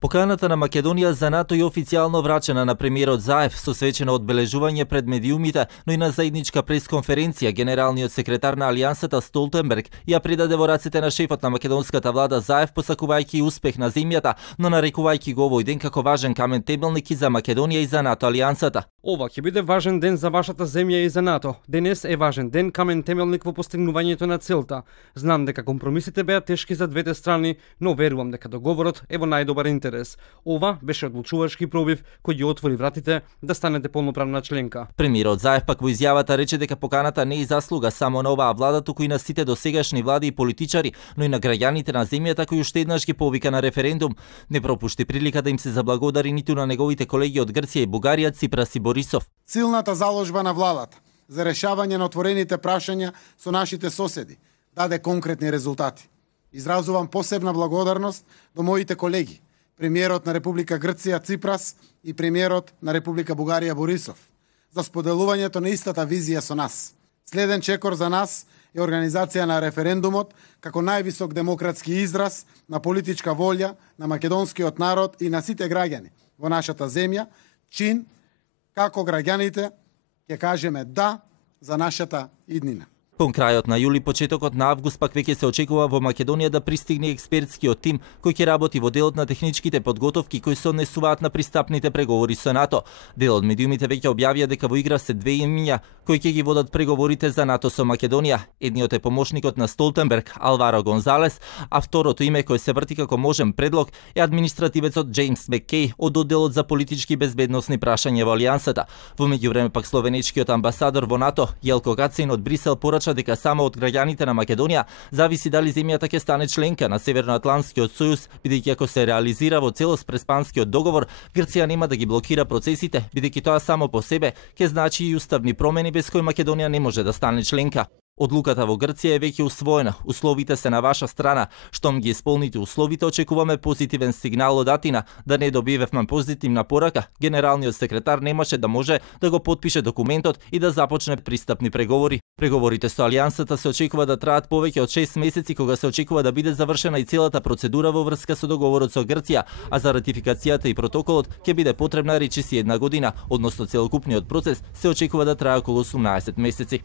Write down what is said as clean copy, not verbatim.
Поканата на Македонија за НАТО е официјално врачена на премиерот Заев со свечено одбележување пред медиумите, но и на заедничка пресконференција генералниот секретар на Алијансата Столтенберг ја предаде во рацете на шефот на македонската влада Заев, посакувајќи успех на земјата, но нарекувајќи го овој ден како важен камен темелник и за Македонија и за НАТО алијансата. Ова ќе биде важен ден за вашата земја и за НАТО. Денес е важен ден, камен темелник во постигнувањето на целта. Знам дека компромисите беа тешки за двете страни, но верувам дека договорот е во најдобар интерес. Ова беше одлучувачки пробив кој ги отвори вратите да станете полноправна членка. Премиерот Заев пак во изјавата рече дека поканата не е заслуга само на оваа влада, туку и на сите досегашни влади и политичари, но и на граѓаните на земјата кои уште еднаш ги повика на референдум. Не пропушти прилика да им се заблагодари ниту на неговите колеги од Грција и Бугарија, Ципрас и Борисов. Силната заложба на владата за решавање на отворените прашања со нашите соседи даде конкретни резултати. Изразувам посебна благодарност до моите колеги, премиерот на Република Грција Ципрас и премиерот на Република Бугарија Борисов, за споделувањето на истата визија со нас. Следен чекор за нас е организација на референдумот како највисок демократски израз на политичка волја на македонскиот народ и на сите граѓани во нашата земја, чин како граѓаните ќе кажеме да за нашата иднина. Кон крајот на јули, почетокот на август пак веќе се очекува во Македонија да пристигне експертскиот тим кој ќе работи во делот на техничките подготовки кои се однесуваат на пристапните преговори со НАТО. Дел од медиумите веќе објавија дека во игра се две имиња кои ќе ги водат преговорите за НАТО со Македонија. Едниот е помошникот на Столтенберг, Алваро Гонзалес, а второто име кој се врти како можен предлог е административецот Джеймс Маккеј од одделот за политички безбедносни прашања во Алијансата. Во меѓувреме пак словенечкиот амбасадор во НАТО, Јелко Кацин од Брисел, порача дека само од граѓаните на Македонија зависи дали земјата ќе стане членка на Северноатлантскиот сојуз, бидејќи ако се реализира во целост Преспанскиот договор, Грција нема да ги блокира процесите, бидејќи тоа само по себе ќе значи и уставни промени без кои Македонија не може да стане членка. Одлуката во Грција е веќе усвоена. Условите се на ваша страна. Штом ги исполните условите, очекуваме позитивен сигнал од Атина. Да не добивевме позитивна порака, генералниот секретар немаше да може да го потпише документот и да започне пристапни преговори. Преговорите со Алијансата се очекува да траат повеќе од 6 месеци, кога се очекува да биде завршена и целата процедура во врска со договорот со Грција, а за ратификацијата и протоколот ќе биде потребна речиси 1 година, односно целокупниот процес се очекува да трае околу 18 месеци.